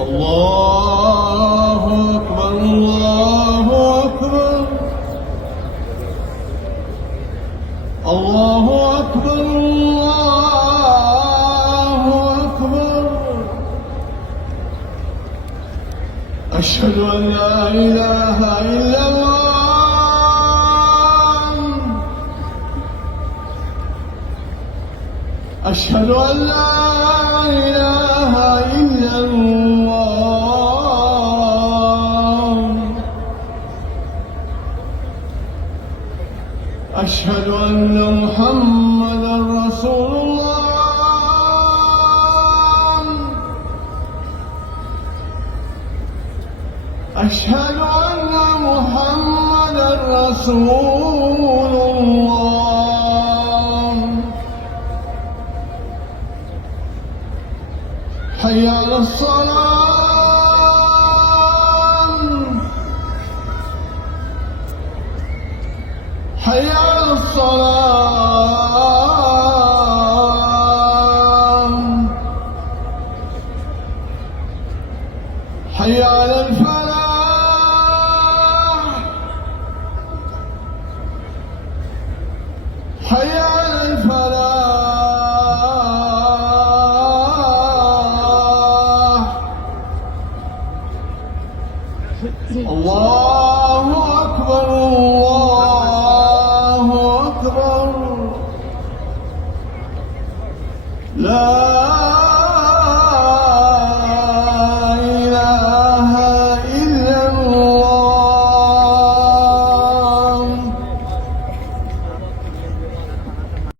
الله أكبر الله أكبر الله أكبر الله أكبر أشهد أن لا إله إلا الله أشهد أن لا إله إلا الله أشهد أن محمدًا رسول الله أشهد أن محمدًا رسول الله حي على الصلاة حي على الصلاة حي على الفلاح حي على الفلاح الله أكبر الله أكبر لا